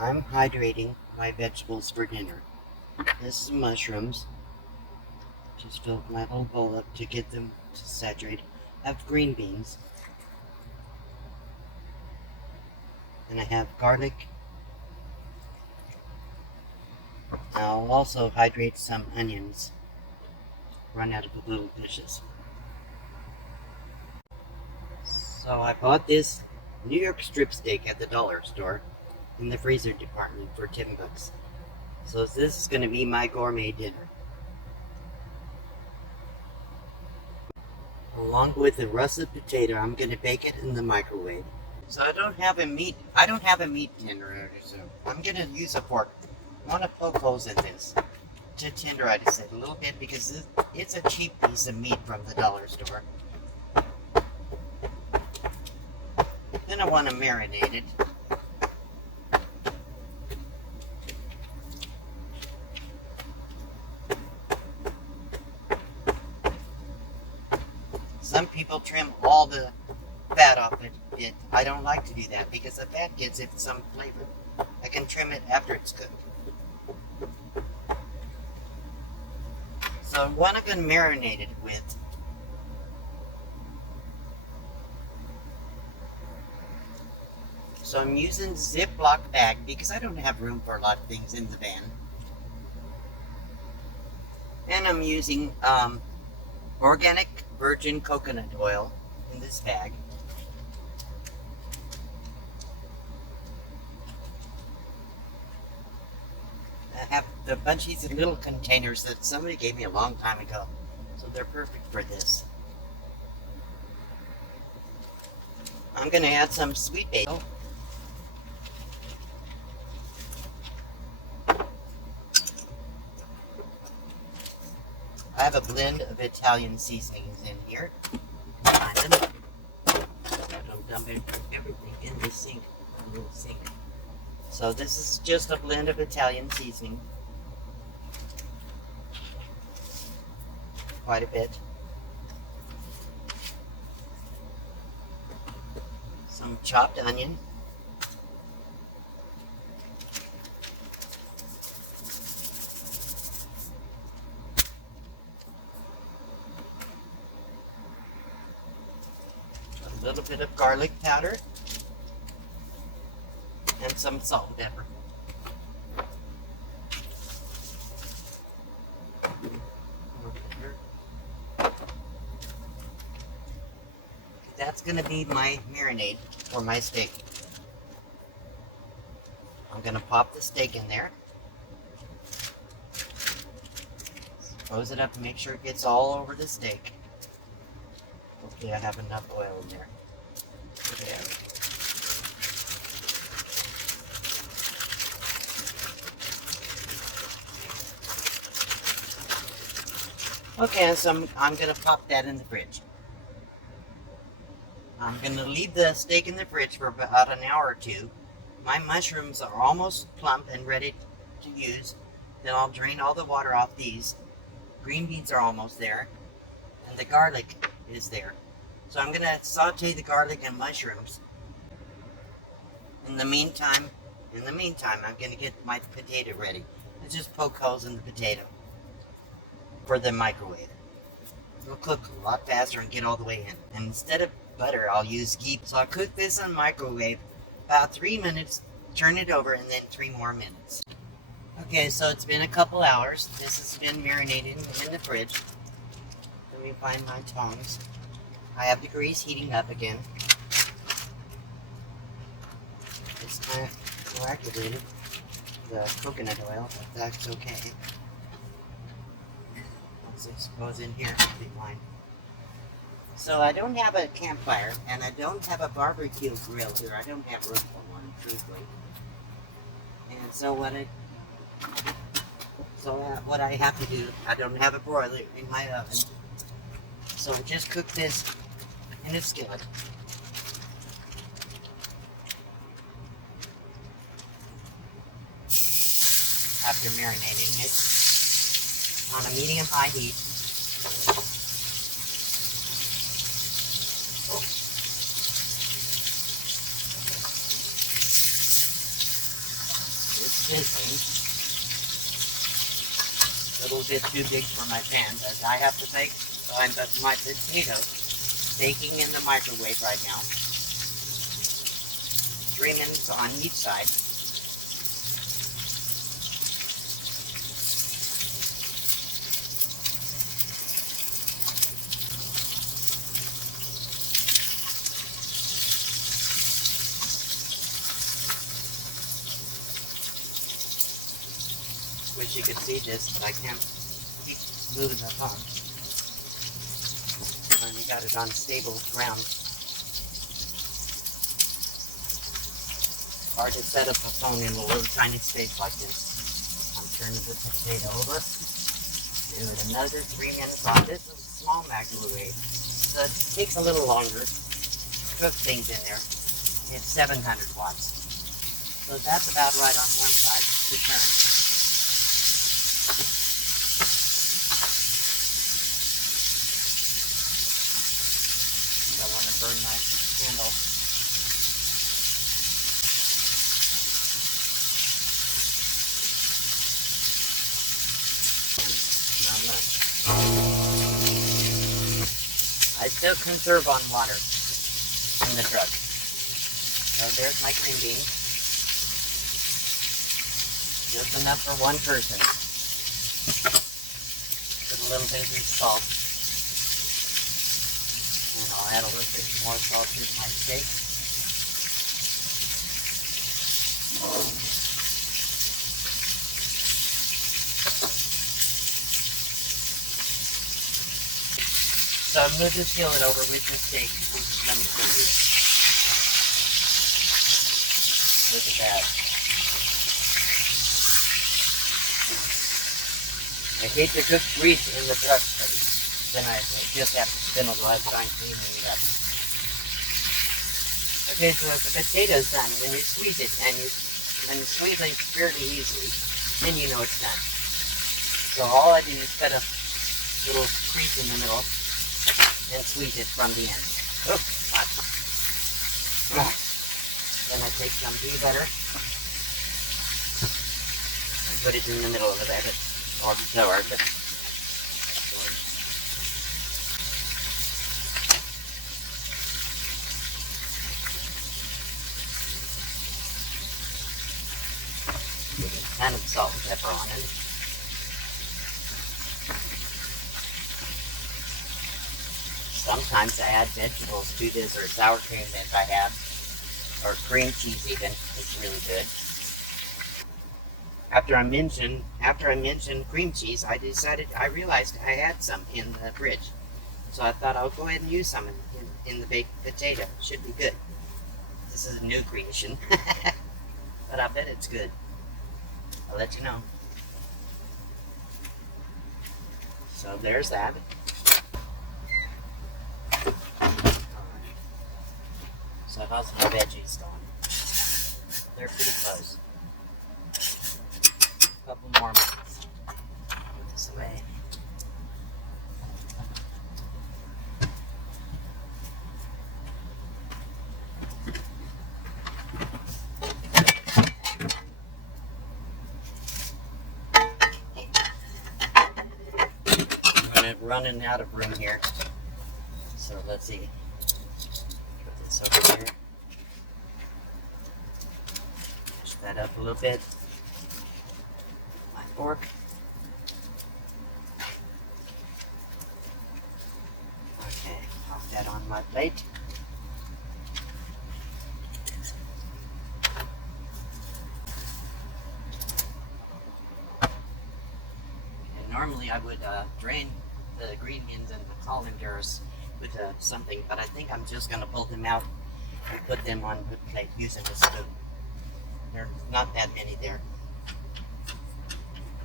I'm hydrating my vegetables for dinner. This is mushrooms. Just filled my whole bowl up to get them to saturate. I have green beans. And I have garlic. I'll also hydrate some onions. Run out of the little dishes. So I bought this New York strip steak at the dollar store in the freezer department for $10. So this is going to be my gourmet dinner. Along with the russet potato, I'm going to bake it in the microwave. So I don't have a meat tenderizer, so I'm going to use a fork. I want to poke holes in this to tenderize it a little bit because it's a cheap piece of meat from the dollar store. Then I want to marinate it. Some people trim all the fat off it. I don't like to do that because the fat gives it some flavor. I can trim it after it's cooked. So what I'm going to marinate it with So I'm using Ziploc bag because I don't have room for a lot of things in the van. And I'm using organic virgin coconut oil in this bag. I have a bunch of these little containers that somebody gave me a long time ago. So they're perfect for this. I'm going to add some sweet basil. I have a blend of Italian seasonings in here. I don't dump everything in the sink. So this is just a blend of Italian seasoning. Quite a bit. Some chopped onion. A little bit of garlic powder. And some salt and pepper. That's going to be my marinade for my steak. I'm going to pop the steak in there. Close it up and make sure it gets all over the steak. Okay, I have enough oil in there. There. Okay, so I'm going to pop that in the fridge. I'm going to leave the steak in the fridge for about an hour or two. My mushrooms are almost plump and ready to use. Then I'll drain all the water off these. Green beans are almost there. And the garlic is there. So I'm going to saute the garlic and mushrooms. In the meantime, I'm going to get my potato ready. Let's just poke holes in the potato for the microwave. It'll cook a lot faster and get all the way in. And instead of butter, I'll use ghee. So I'll cook this on microwave about 3 minutes, turn it over, and then 3 more minutes. Okay, so it's been a couple hours. This has been marinating in the fridge. Let me find my tongs. I have the grease heating up again. It's kind of coagulated, the coconut oil, but that's okay. This goes in here, it'll be fine. So I don't have a campfire, and I don't have a barbecue grill here. I don't have room for one, truthfully. And so what I have to do, I don't have a broiler in my oven. So I just cook this in a skillet. After marinating it on a medium-high heat. sizzling. A little bit too big for my pan, but I have to bake. So I'm putting my potatoes baking in the microwave right now. 3 minutes on each side. Wish you could see this, but I can't keep moving the phone. Finally got it on stable ground. Hard to set up a phone in a little tiny space like this. I'm turning the potato over. Do it another 3 minutes on. This is a small microwave, so it takes a little longer to cook things in there. It's 700 watts. So that's about right on one side to turn. Don't want to burn my handle. Not much. I still conserve on water in the truck. So there's my green bean. Just enough for one person. Put a little bit of salt. And I'll add a little bit more salt to my steak. So I'm going to seal it over with the steak. Look at that. I hate to cook grease in the truck, but then I just have to spend a lot of time cleaning it up. Okay, so the potato's done. When you squeeze it, and when you squeeze it fairly easily, then you know it's done. So all I do is cut a little crease in the middle and squeeze it from the end. Oh, hot. Then I take some pea butter and put it in the middle of the rabbit. Or no, rabbit. Kind of salt and pepper on it. Sometimes I add vegetables to this, or sour cream if I have, or cream cheese even. It's really good. After I mentioned cream cheese, I realized I had some in the fridge. So I thought I'll go ahead and use some in the baked potato. Should be good. This is a new creation. But I bet it's good. I'll let you know. So there's that. So how's my veggies going? They're pretty close. A couple more minutes. Put this away. I'm running out of room here. So let's see. Put this over here. Push that up a little bit. My fork. Okay, pop that on my plate. And normally I would drain the green beans and the colanders with something, but I think I'm just going to pull them out and put them on the plate using a spoon. There's not that many there.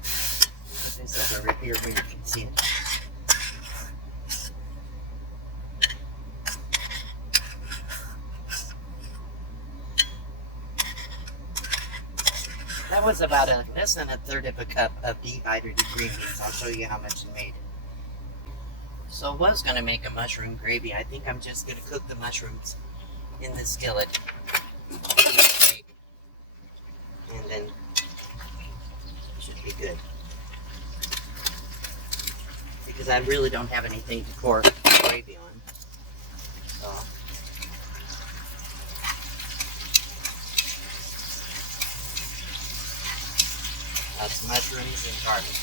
Put this over here where you can see it. That was about less than a third of a cup of dehydrated green beans. I'll show you how much it made. So I was going to make a mushroom gravy. I think I'm just going to cook the mushrooms in the skillet. And then good. Because I really don't have anything to pour gravy on. So that's mushrooms and garlic.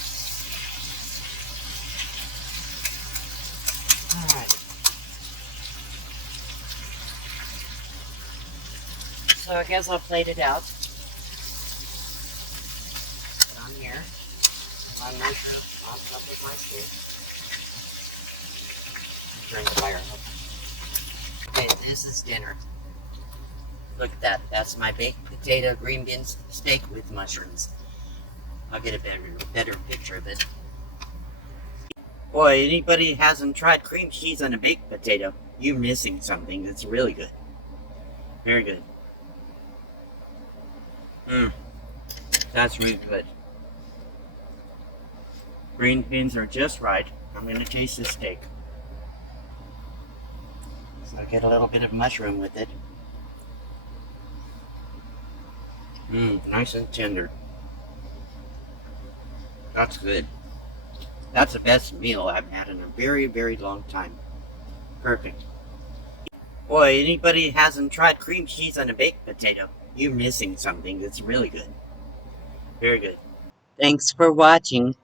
Alright. So I guess I'll plate it out. Put on here. My mushroom on top of my steak. Turn the fire up. Okay, this is dinner. Look at that. That's my baked potato green beans steak with mushrooms. I'll get a better picture of it. Boy, anybody hasn't tried cream cheese on a baked potato, you're missing something. It's really good. Very good. That's really good. Green beans are just right. I'm going to taste this steak. So I'll get a little bit of mushroom with it. Nice and tender. That's good. That's the best meal I've had in a very, very long time. Perfect. Boy, anybody hasn't tried cream cheese on a baked potato, you're missing something. It's really good. Very good. Thanks for watching.